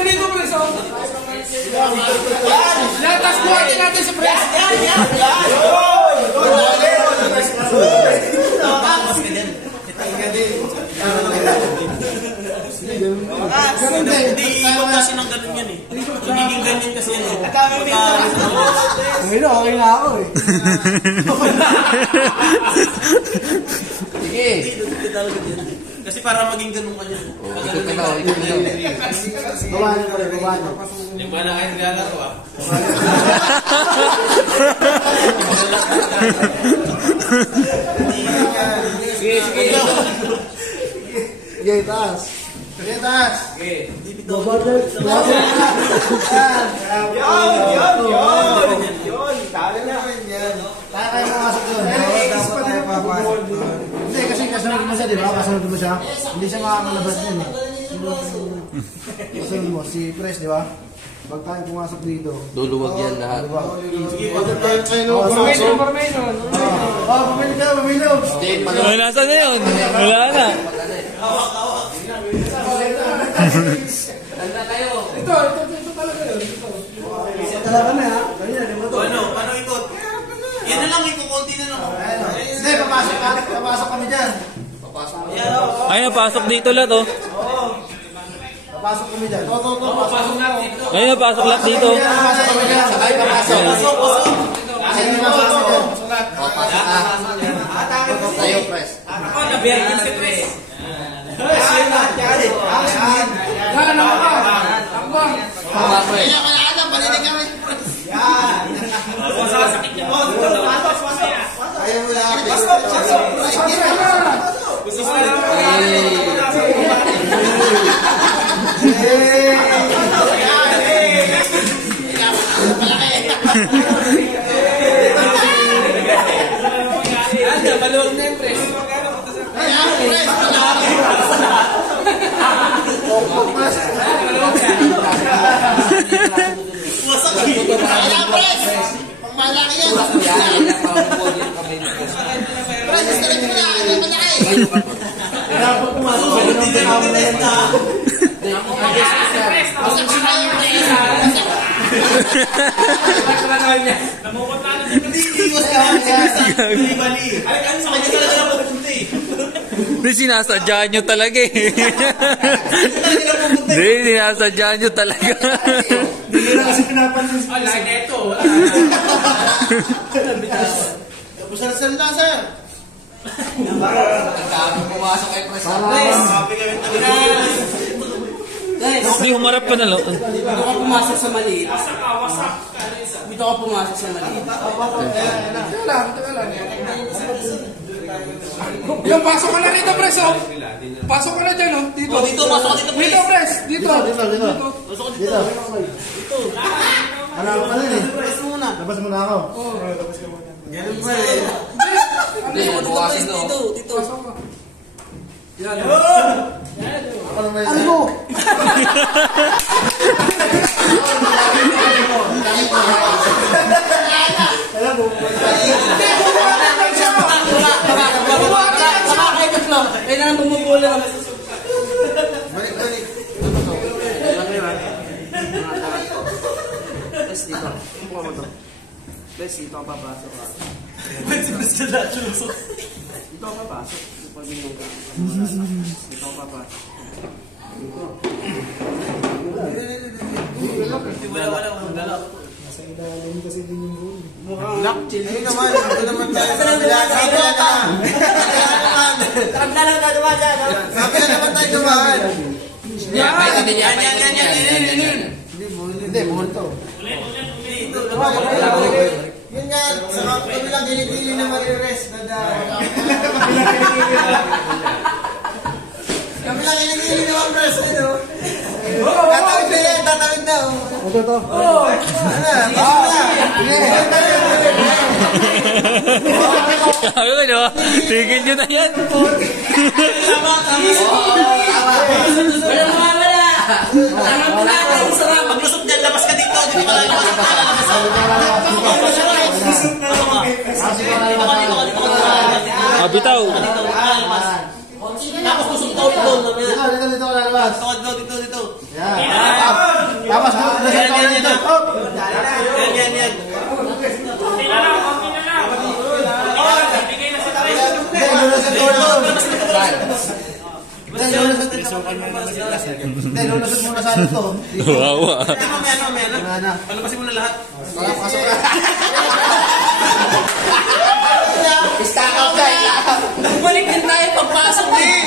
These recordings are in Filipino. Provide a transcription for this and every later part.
ganito, Pres, oh. Yan, tas buhatin natin si Pres. Yan. Hindi ikot kasi ng ganun yan eh. Magiging ganyan kasi yan eh. Okay na ako eh. Sige. Kasi para maging ganun ka niya. Bawa niyo pala, bawa niyo. Yung ba na kayo naglalaro ah? Sige. Sige, taas. Sige, taas. Sige. Yun. Kala na yan. Kaya kayo pumasok doon. Hindi, kasi kasunod mo siya, di ba? Kasunod mo siya. Hindi siya makakalabas din eh. Kasunod mo, si Pres, di ba? Pag tayo pumasok dito. Luluwag yan lahat. Sige, formation. Pamilyo. Ay, nasa na yun? Wala na. Tanda kayo. Ito talaga yun. Ito talaga na ha. Paano ikot? Yan na lang, ikukunti na lang. Hindi, papasok kami dyan. Ay, napasok dito lahat, oh. Papasok kami dyan. Papasok natin. Ay, napasok lahat dito. Papasok kami dyan. Sakay, papasok. Pasok. Tayo, Pres. Ako, nabiyay si Pres. Maluwag na yung Pres. Wasak eh. Kaya Pres! Pang malaki yan. Pres, talaga na. Ano malaki? Dapat pumasok sa ganun pinamulin na. Wasak si Kaya Pres. Namukot na natin. Hindi iwas ka naman si Pres. Hindi mali. Ano sa kanya talaga na pupunta eh. Hindi, sinasadya nyo talaga eh. Hindi, sinasadya nyo talaga. Hindi na kasi pinapansin. Ala, neto. Tapos na sir. Pumasok kay Pres. Hindi, humarap ka na lang. Dito ka pumasok sa maliit. Dito ka pumasok sa maliit. Teka lang. Yung pasok ka na rito, Pres, oh. Pasok ka na dyan, oh. Dito. Dito, pasok ka dito, Pres. Dito, Pres. Dito. Pasok ka dito. Ano ako pa rin eh. Labas muna ako. Ganun pa eh. Dito. Yan. Ako naman yun. Ano? Alam mo. Eh na bumubola naman. Balik. Bes dito. Kuha mo to. Bes dito ka papasok ka. Dito ka papasok. Dito ka papasok. Wala. Nasa ilalim kasi din yung rule. Lock chill. Ayun naman. Ito naman tayo. Tanda lang na dumadaan. Sabi na naman tayo dumaan. Yan. Hindi, buhol to. Yun nga, sa kabilang gilid-gilid na marirest. Kabilang gilid-gilid na marirest. Tatawid na. Ito to. Sabi ko, diba? Tigil nyo na yan. Paglusot dyan, labas ka dito. Dito ka lalabas. Bitaw. Tapos lusot ka ulit doon. Dito ka lalabas. Dito. Yan. Tapos, nasa ko na ito. Oh! Yan. Okay na lang. Bibigay na si Tres. Hindi, lulusot ko ito. Hindi, lulusot muna sa ito. Wawa. Mamaya. Palabasin mo na lahat. Pasok ka. Stack out tayo. Bumalik din tayo pagpasok din.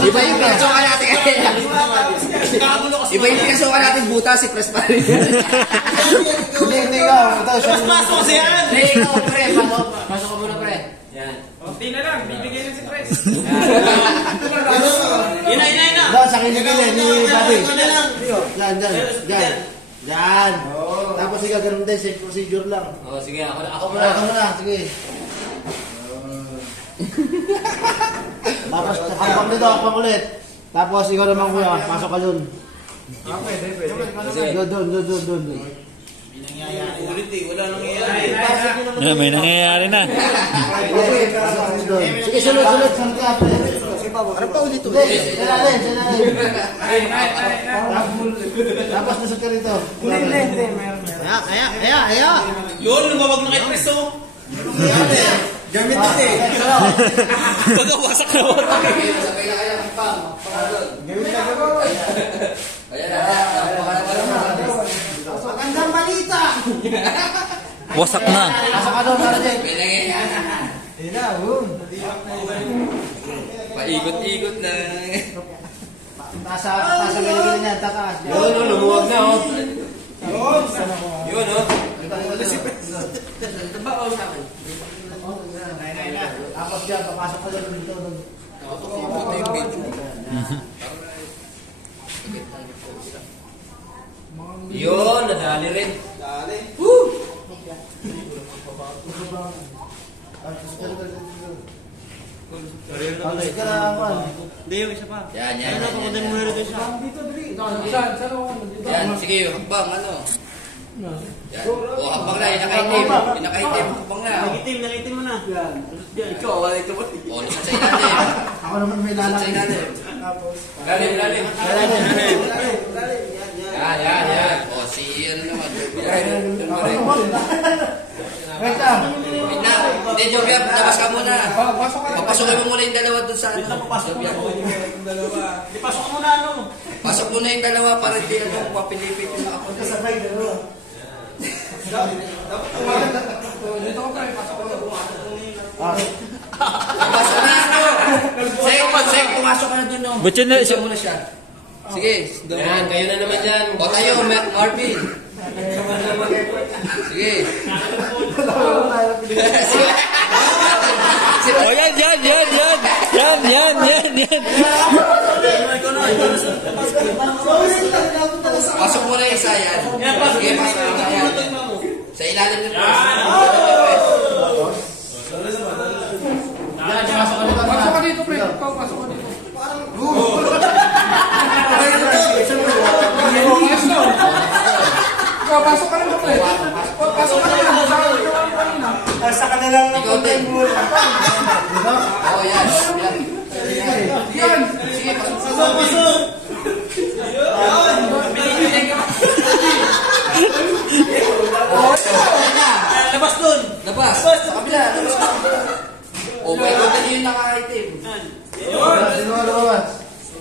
Iba yung pinasukan natin kaya. Iba yung pinasukan natin buta si Pres pa rin. Hindi ikaw. Ito, siya. Pasok siya. Hindi, ikaw pre. Pasok ka muna pre. Yan. Okay na lang. Bibigay na si Tres. Ina. Doon, sa kinikili ni Bobby. Diyan. Tapos ikaw, ganun din. Same procedure lang. Oh, sige. Ako Ako muna, sige. Tapos, hakbang nito, hakbang ulit. Tapos, ikaw naman kuya, pasok ka dun. Doon. Ulit wala nang nangyayari. May nangyayari na. Sige, sunod ka. Ano pa ulit ulit? Sinalim. Tapos, nasod ka rito. Hindi. Aya. Yun, lumawag na kay Preso. Gamit ito eh. Pagkawasak na wala. Sabay na kayo ng pang. Gawin na ko. Magandang balita! Wasak na. Pasok ka doon, Sarajay. Paikot-ikot na. Tasa galing niyan, tataas. Yun, lumuwag na oh. Yun oh. Tabaw sa akin. Tapos dyan, papasok ka doon dito. Yun, nadali rin. Tapos ka lang, man. Hindi, yung isa pa. Yan. Yan, sige, hakbang, ano. Yan. O, hakbang na, inakaitim. Hakbang na. Nakitim mo na. Ikaw, wala ito mo. O, lusot sa ilalim. Ako naman may Lusot sa lalaki. ilalim. Lalim. Yan. O, si ano naman. Wait lang. Wait na. Hindi, Jovian, labas ka muna. Papasukin mo muna yung dalawa dun sa ano. Jovian. Di pasok mo na ano. Pasok muna yung dalawa para hindi ano, papilipit yung nakapunta. Sabay, dalawa. Pasok na ano. Sek, pumasok ka na dun. No? Ba't yun na- Pumasok muna siya. Sige. Yan, kayo na naman dyan. O tayo, Marvin. Sige. Oh, yan. Pasok mo na yung isa yan. Sige, pasok mo na yan. Sa ilalim ng press. Pasok ka dito, pre. Pasok ka rin, pre. Pasok ka rin. Sa kanilang Ikaw din. Oo, yan. Sige, pasok. Labas dun. Labas. Sa kabila. Labas ka. O, may konti yung naka-item. Sino ka lumabas?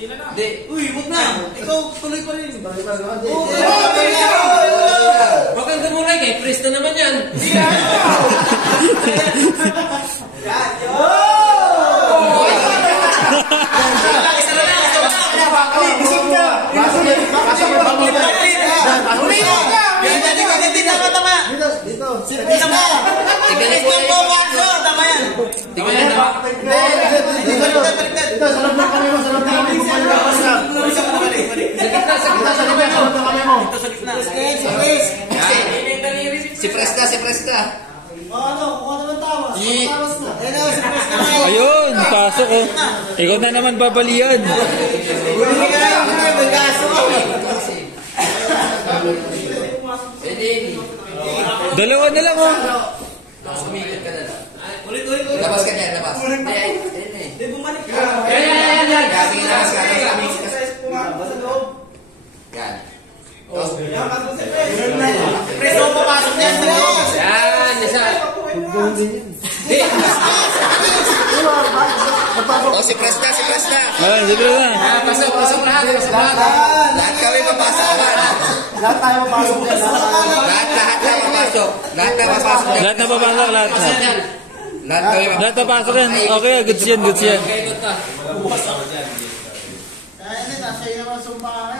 Hindi. Uy, wag na. Ikaw tuloy pa rin. Huwag kang gumulay kay Chris na naman yan. Dito. Tingnan mo yan. Dito, sa loob ng kami mo. Sa loob ng kami mo. Sa loob ng kami mo. Si Presta. Ayun, pasok oh. Ikaw na naman babalian. Dalawa na lang oh. Sumigil ka na lang. Ulit. Labas ka dyan, labas. Hindi, Hindi, bumalik ka. yan. Sige, labas ka. Preso papasok niya. Yan, isa. Oh, si Kresta. Ay, sige na. Pasok lahat. Lahat kami papasok. Lahat tayo mapasok dyan. Lahat papasok. Lahat na papasok, lahat. Lahat na pasok yan. Okay, goods yan. Kaya hindi, sa'yo naman sumpa ka.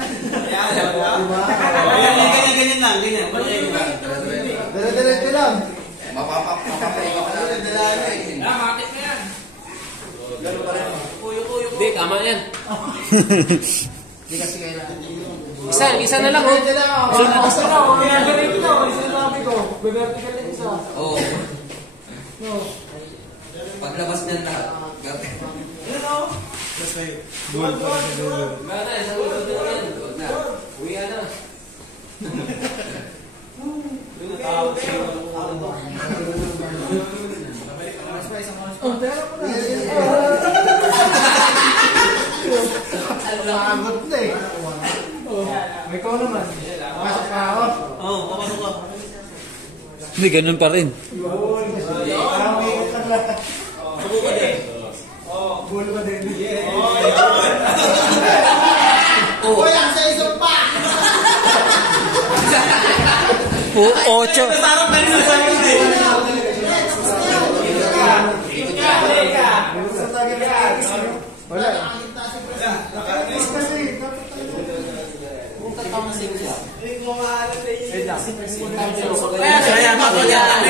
Ganyan lang. Dire-diretso lang. Mapapaikot na rin. Matik na yan. Hindi, tama yan. Hindi kasi kailangan. Isa na lang, oh. Isa na lang. Ganito na. Isa na sabi ko. Be-vertical din isa. Oo. Paglabas niyan lahat. Uwi na. Lagot na eh. Ikaw naman. Pasok na ako. Oo, papasok ka. Hindi, ganun pa rin. Subukan din. Bulo ka din. Oh. Ang sa isang pa! Ocho. Sarap na rin sa akin din. Wala. Kaya matol yan.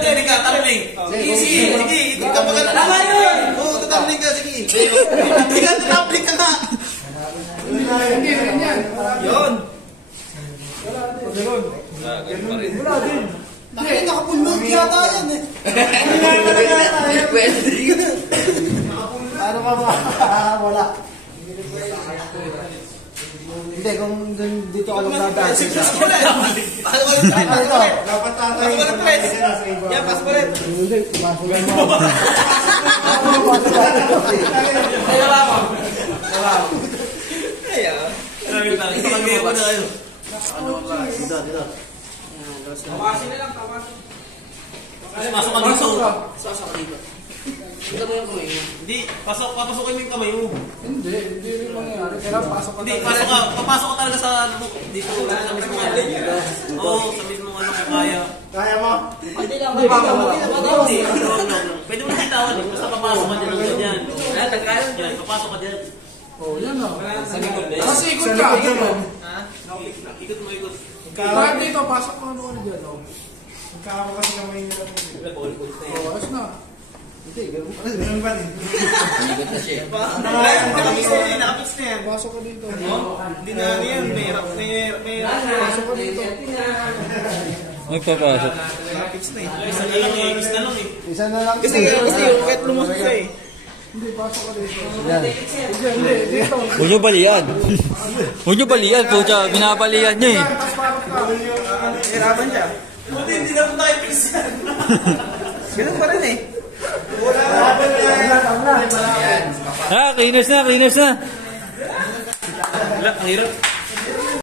Hindi ka, tarinig. Sige. Ikot ka pagkat. Tama yun. Oo, tatarinig ka. Sige. Hindi ka, tatarinig ka nga. Hindi rin yan. Yun. Wala din. Nakapulmang yata yan eh. Pwede rin. Ano ka ba? Wala. Hindi, kung dito ka lang dadaan. Dapat tatay. Yan, pas pa rin. Hindi, pasok mo. Palagay ko na kayo. Dito. Tawasin na lang, tawasin. Pasok ka dito. Sasok dito. Ito mo yung kamay mo. Hindi, papasukin mo yung kamay mo. Hindi rin mangyayari. Kaya pasok ka. Hindi, papasok ka talaga sa dito sa mismo ano. Oo, sa mismo ano kung kaya. Kaya mo? Hindi, pwede mo nakitawan eh. Basta papasok ka dyan ng ganyan. Yan, papasok ka dyan. Oh, yan o. Sa likod eh. Kasi ikot ka. Ha? Ikot mo, ikot. Bakit dito? Pasok mo ano dyan o. Magkakawa kasi kamay nila. Oras na. Hindi, ganun pa rin. Ikot na siya. Nakapits na yan. Pasok ka dito. Hindi na ano yan. Mahirap. Pasok ka dito. Magpapasok. Nakapits na eh. Isa na lang eh. Isa na lang eh. Isa na lang. Kasi yung kahit lumusok ka eh. Hindi, pasok ka dito. Hindi, dito. Huwag nyo balian. Huwag nyo balian, pucha. Binabalian nyo eh. Tapos parang ka. Hirapan siya. Buti hindi naman tayo pilisan. Ganun pa rin eh. Ah, cleaners na. Ang hirap.